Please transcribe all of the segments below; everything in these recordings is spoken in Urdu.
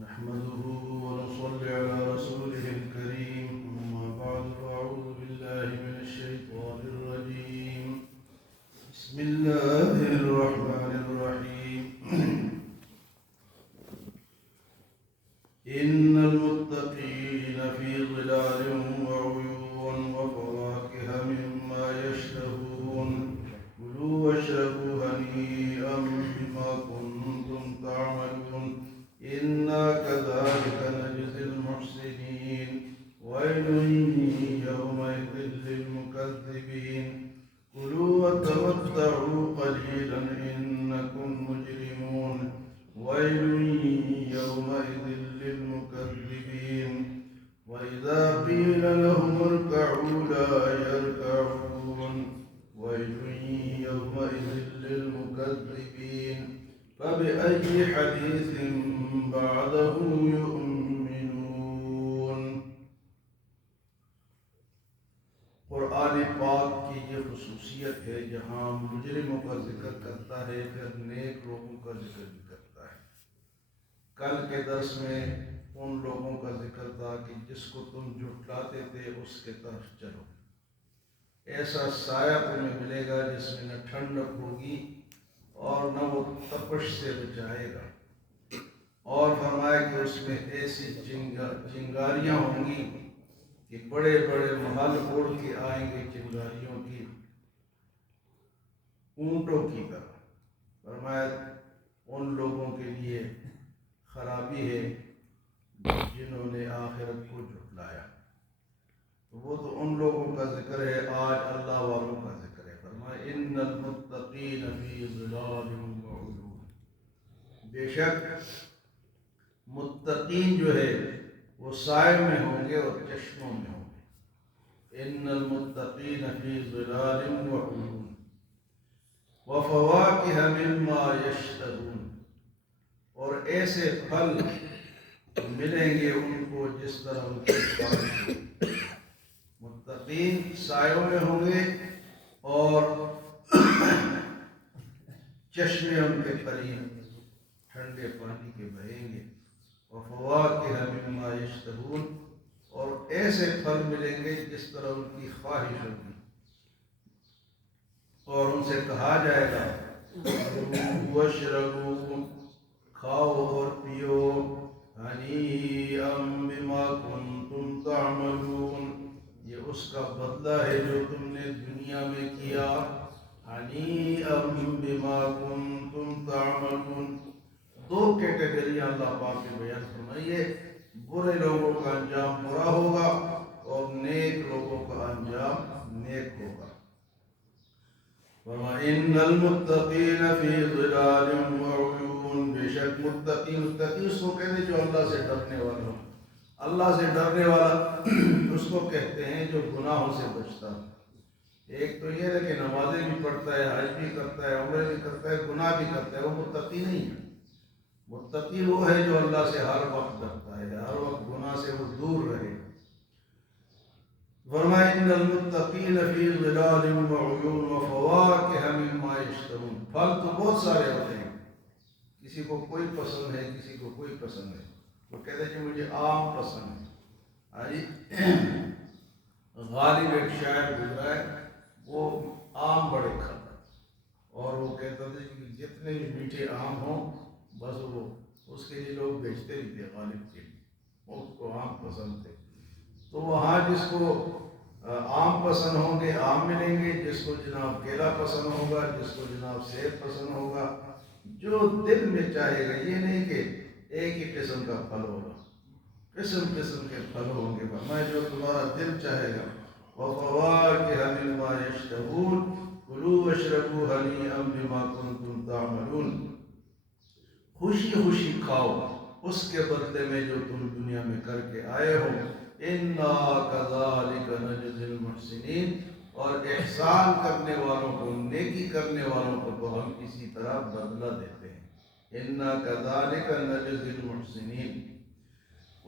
نحمده ونصلي على رسوله الكريم أما بعد فأعوذ بالله من الشيطان الرجيم بسم الله الرحمن الرحيم إن المتقين في ظلال وعيون وفواكه مما يشتهون كلوا واشربوا هنيئا بما كنتم تعملون إنا كذلك نجزي المحسنين ويل يومئذ للمكذبين كلوا وتمتعوا قليلا إنكم مجرمون ويل يومئذ للمكذبين وإذا قيل لهم اركعوا لا يركعون ويل يومئذ للمكذبين فبأي حديث بعده يؤمنون۔ قرآن پاک کی یہ خصوصیت ہے جہاں مجرموں کا ذکر کرتا ہے پھر نیک لوگوں کا ذکر بھی کرتا ہے۔ کل کے درس میں ان لوگوں کا ذکر تھا کہ جس کو تم جھٹلاتے تھے اس کے طرف چلو، ایسا سایہ تمہیں ملے گا جس میں نہ ٹھنڈک ہوگی اور نہ وہ تپش سے بچائے گا، اور فرمایا کہ اس میں ایسی چنگاریاں ہوں گی کہ بڑے بڑے محل اڑ کے آئیں گے چنگاریوں کی، اونٹوں کی طرح۔ فرمایا ان لوگوں کے لیے خرابی ہے جنہوں نے آخرت کو جھٹلایا۔ تو وہ تو ان لوگوں کا ذکر ہے، آج اللہ والوں کا ذکر ہے۔ فرمایا ان المتقین فی ظلال وعیون، بے شک متقین جو ہے وہ سائے میں ہوں گے اور چشموں میں ہوں گے۔ ان المتقین فی ظلال وعیون وفواکہ مما یشتہون، اور ایسے پھل ملیں گے ان کو جس طرح ان کی خواہش ہو۔ متقین سایوں میں ہوں گے اور چشمے ان کے قریب ٹھنڈے پانی کے بہیں گے۔ وفواکہ مما یشتہون، اور ایسے پھل ملیں گے جس طرح ان کی خواہش ہوگی، اور ان سے کہا جائے گا واشربوا، کھاؤ اور پیو، ہنیئا بما کنتم تعملون، یہ اس کا بدلہ ہے جو تم نے دنیا میں کیا۔ ہنیئا بما کنتم تعملون، دو کیٹیگریاں اللہ پاک نے بیان فرمائیے، برے لوگوں کا انجام برا ہوگا اور نیک لوگوں کا انجام نیک ہوگا۔ وَإِنَّ الْمُتَّقِينَ فِي ظِلَالٍ وَعُيُونٍ، بے شک متقی اس کو کہتے جو اللہ سے ڈرنے والا ہو۔ اللہ سے ڈرنے والا اس کو کہتے ہیں جو گناہوں سے بچتا ہے۔ ایک تو یہ ہے کہ نمازیں بھی پڑھتا ہے، حج بھی کرتا ہے، عمرے بھی کرتا ہے، گناہ بھی کرتا ہے، وہ متقی نہیں ہے۔ متقی وہ ہے جو اللہ سے ہر وقت ڈرتا ہے، ہر وقت گناہ سے وہ دور رہے۔ فرمایا ان المتقین فی ظلال وعیون وفواکہ مما یشتہون، پھل تو بہت سارے ہوتے ہیں، کسی کو کوئی پسند ہے، کسی کو کوئی پسند ہے۔ وہ کہتے ہیں کہ مجھے آم پسند ہے۔ غالب ایک شاعر گزرا ہے، وہ آم بڑے کھاتا ہے، اور وہ کہتا تھا کہ جتنے بھی میٹھے آم ہوں بس وہ اس کے لیے لوگ بیچتے ہی تھے، غالب کے لیے اس کو آم پسند تھے۔ تو وہاں جس کو آم پسند ہوں گے آم ملیں گے، جس کو جناب کیلا پسند ہوگا، جس کو جناب سیب پسند ہوگا، جو دل میں چاہے گا۔ یہ نہیں کہ ایک ہی قسم کا پھل ہوگا، قسم قسم کے پھل ہوں گے۔ فرمایا جو تمہارا دل چاہے گا۔ وَفَوَاكِهَ مِمَّا يَشْتَهُونَ كُلُوا وَاشْرَبُوا هَنِيئًا بِمَا كُنتُمْ تَعْمَلُونَ، خوشی خوشی کھاؤ اس کے بدلے میں جو تم دنیا میں کر کے آئے ہو۔ اِنَّا كَذَلِكَ نَجْزِي الْمُحْسِنِينَ، اور احسان کرنے والوں کو، نیکی کرنے والوں کو تو ہم اسی طرح بدلہ دیتے ہیں۔ اِنَّا كَذَلِكَ نَجْزِي الْمُحْسِنِينَ۔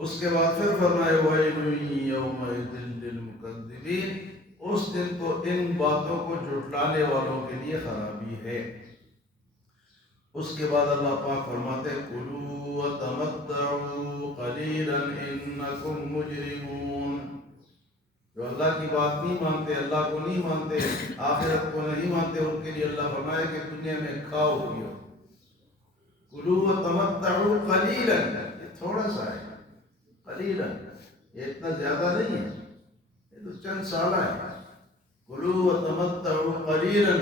اس کے بعد پھر فرمائے وَيْلٌ يَوْمَئِذٍ لِلْمُكَذِّبِينَ، اس دن تو ان باتوں کو جھٹلانے والوں کے لیے خرابی ہے۔ اس کے بعد اللہ پاک فرماتے ہیں کُلُوا وَتَمَتَّعُوا قليلا إنكم مجرمون. جو اللہ کی بات نہیں مانتے، اللہ کو نہیں مانتے، آخرت کو نہیں مانتے، ان کے لیے اللہ فرمائے کہ دنیا میں کھاؤ پیو. کلوا وتمتعوا قلیلا، یہ تھوڑا سا ہے، قلیلا، یہ اتنا زیادہ نہیں ہے، یہ تو چند سالہ ہے. کلوا وتمتعوا قلیلا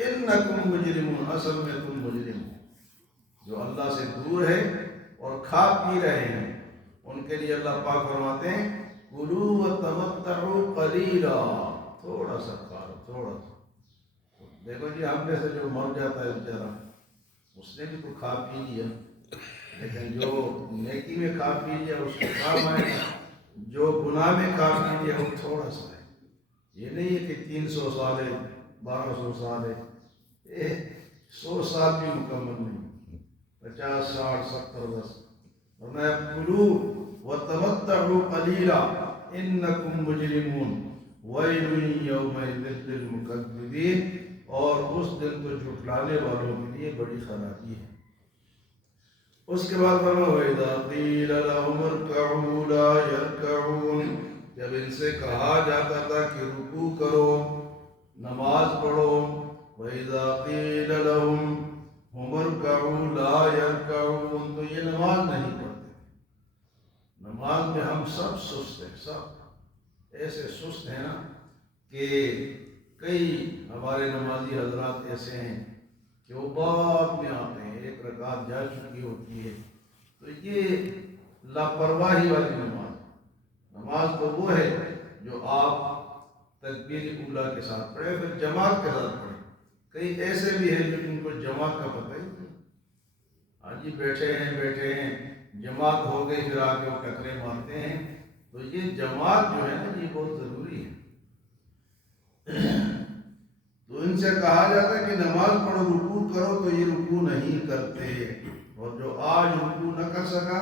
انکم مجرمون، اصل میں تم مجرم ہو. جو اللہ سے دور ہے اور کھا پی رہے ہیں ان کے لیے اللہ پاک فرماتے ہیں کلوا وتمتعوا قلیلا، تھوڑا سا کھا لو، تھوڑا سا. دیکھو جی ہم میں سے جو مر جاتا ہے بیچارہ، اس نے بھی تو کھا پی لیا، لیکن جو نیکی میں کھا پی لیا اس کو کام آئے گا، جو گناہ میں کھا پی لیا وہ تھوڑا سا ہے. یہ نہیں ہے کہ 300 سال ہے، 1200 سال ہے، 100 سال بھی مکمل نہیں، 50 60 70 10. فرمایا کلوا وتمتعوا قلیلا انکم مجرمون ویل یومئذ للمکذبین، اور اس دن تو جھٹلانے والوں کے لیے بڑی خرابی ہے. اس کے بعد فرمایا وَإِذَا قِيلَ لَهُمُ ارْكَعُوا لَا يَرْكَعُونَ، جب ان سے کہا جاتا تھا کہ رکوع کرو، نماز پڑھو، وَإِذَا قِيلَ لَهُمْ ارْكَعُوا لَا يَرْكَعُونَ، تو یہ نماز نہیں پڑھتے. نماز میں ہم سب سست ہیں، سب ایسے سست ہیں نا کہ کئی ہمارے نمازی حضرات ایسے ہیں کہ وہ بعد میں آتے ہیں، 1 رکعت جا چکی ہوتی ہے. تو یہ لاپرواہی والی نماز تو وہ ہے جو آپ تکبیر اولیٰ کے ساتھ پڑھے، پھر جماعت کے ساتھ پڑھے. کئی ایسے بھی ہیں جو ان کو جماعت کا پتہ ہی نہیں. ہاں جی بیٹھے ہیں، جماعت ہو گئی، پھر آ کے وہ ٹکرے مارتے ہیں. تو یہ جماعت جو ہے نا یہ بہت ضروری ہے. تو ان سے کہا جاتا ہے کہ نماز پڑھو، رکوع کرو، تو یہ رکوع نہیں کرتے. اور جو آج رکوع نہ کر سکا،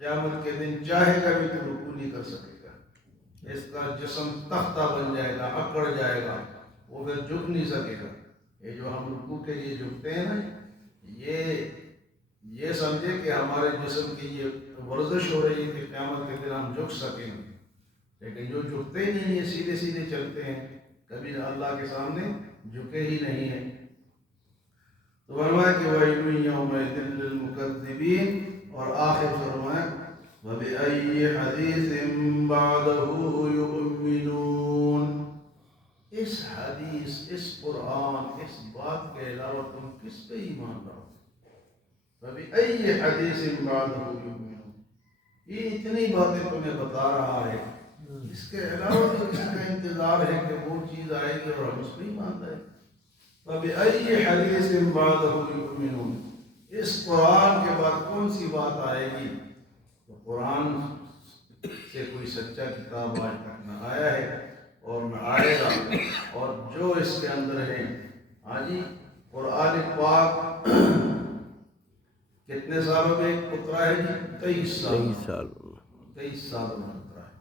قیامت کے دن چاہے گا بھی تو رکوع نہیں کر سکے گا. اس کا جسم تختہ بن جائے گا، اکڑ جائے گا، وہ پھر جھک نہیں سکے گا. یہ جو ہم رکوع کے لیے جھکتے ہیں نا، یہ سمجھے کہ ہمارے جسم کی یہ ورزش ہو رہی ہے کہ قیامت کے دن ہم جھک سکیں گے. لیکن جو جھکتے ہی نہیں ہیں، سیدھے سیدھے چلتے ہیں، کبھی اللہ کے سامنے جھکے ہی نہیں ہیں. تو فرمایا کہ وَيْلٌ يَوْمَئِذٍ لِّلْمُكَذِّبِينَ، اور آخر فرمایا وَبِأَيِّ حَدِيثٍ بَعْدَهُ يُؤْمِنُونَ، اس حدیث، اس قرآن، اس بات کے علاوہ تم کس پہ ایمان لاؤ؟ وَبِأَيِّ حَدِيثٍ بَعْدَهُ يُؤْمِنُونَ، یہ اتنی باتیں تمہیں بتا رہا ہے، اس کے علاوہ تو اس کا انتظار ہے کہ وہ چیز آئے گی اور ہم اس پہ ایمان لائیں. فَبِأَيِّ حَدِيثٍ بَعْدَهُ يُؤْمِنُونَ، اس قرآن کے بعد کون سی بات آئے گی؟ تو قرآن سے کوئی سچا کتاب آج تک نہ آیا ہے اور نہ آئے گا. اور جو اس کے اندر ہیں، ہاں جی قرآن پاک کتنے سالوں میں اترا ہے جی؟ 23 سال میں اترا ہے.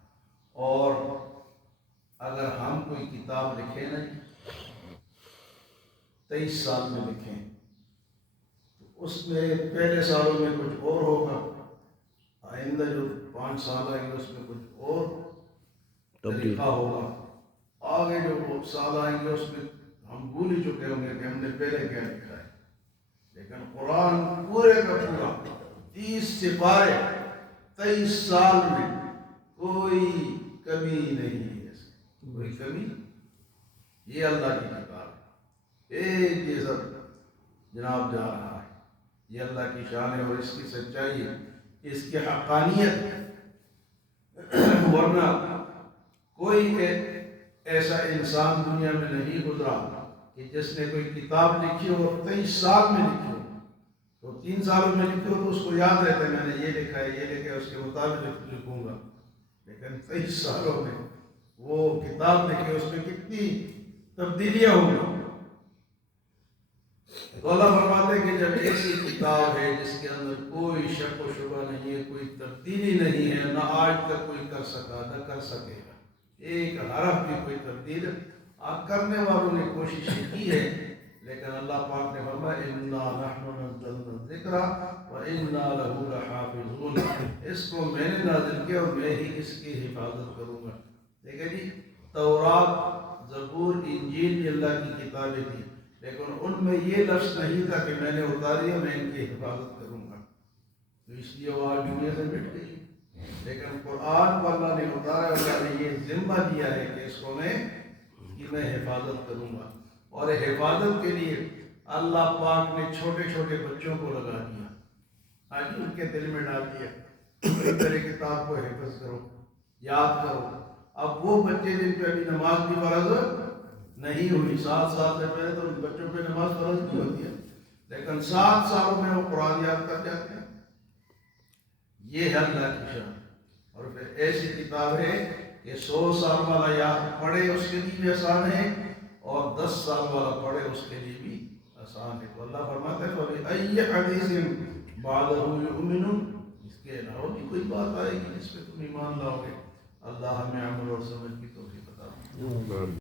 اور اگر ہم کوئی کتاب لکھیں نا 23 سال میں لکھیں، تو اس میں پہلے سالوں میں کچھ اور ہوگا، آئندہ جو 5 سال آئیں گے اس میں کچھ اور طریقہ ہوگا، آگے جو سال آئیں گے اس میں ہم بھول ہی چکے ہوں گے کہ ہم نے پہلے کیا لکھا ہے. لیکن قرآن پورے کا پورا 30 سپارے 23 سال میں کوئی کمی نہیں ہے، کوئی کمی. یہ اللہ کی کتاب ہے، ایک یہ سب جناب جا رہا ہے. یہ اللہ کی شان ہے اور اس کی سچائی ہے، اس کی حقانیت ہے. ورنہ کوئی ایسا انسان دنیا میں نہیں گزرا کہ جس نے کوئی کتاب لکھی ہو اور 23 سال میں لکھی ہو. تو 3 سالوں میں لکھی ہو تو اس کو یاد رہتا ہے میں نے یہ لکھا ہے، یہ لکھا ہے، اس کے مطابق لکھوں گا. لیکن 23 سالوں میں وہ کتاب لکھی، اس میں کتنی تبدیلیاں ہوں گی. تو اللہ فرماتے ہیں کہ جب ایسی کتاب ہے جس کے اندر کوئی شک و شبہ نہیں ہے، کوئی تبدیلی نہیں ہے، نہ آج تک کوئی کر سکا نہ کر سکے گا، ایک حرف بھی کوئی تبدیل کرنے والوں نے کوشش کی ہے لیکن اللہ پاک نے فرمایا اِنَّا نَحْنُ نَزَّلْنَا الذِّكْرَ وَإِنَّا لَهُ لَحَافِظُونَ، اس کو میں نے نازل کیا اور میں ہی اس کی حفاظت کروں گا۔ دیکھیں جی، تورات، زبور، انجیل یہ اللہ کی کتابیں تھیں، لیکن ان میں یہ لفظ نہیں تھا کہ میں نے اتاری ہے، میں ان کی حفاظت کروں گا، تو اس لیے وہ آج دنیا سے مٹ گئی۔ لیکن قرآن کو اللہ نے اتارا، اللہ نے یہ ذمہ دیا ہے کہ اس کو میں حفاظت کروں گا، اور حفاظت کے لیے اللہ پاک نے چھوٹے چھوٹے بچوں کو لگا دیا، آج ان کے دل میں ڈال دیا میری کتاب کو حفظ کرو، یاد کرو۔ اب وہ بچے جن پہ ابھی نماز بھی فرض نہیں ہوئی، 7 سال سے پہلے تو ان بچوں پہ نماز فرض نہیں ہوتی ہے، لیکن 7 سالوں میں وہ قرآن یاد کر جاتے ہیں، یہ ہے اللہ کی شان۔ اور پھر ایسی کتاب ہے کہ 100 سال والا یاد پڑھے اس کے لیے بھی آسان ہے، اور 10 سال والا پڑھے اس کے لیے بھی آسان ہے۔ تو اللہ فرماتا ہے فَبِأَيِّ حَدِيثٍ بَعْدَهُ يُؤْمِنُونَ، اس کے علاوہ بھی کوئی بات آئے گی جس پہ تم ایمان لاؤ گے۔ اللہ ہمیں عمل اور سمجھ کی توفیق عطا فرمائے۔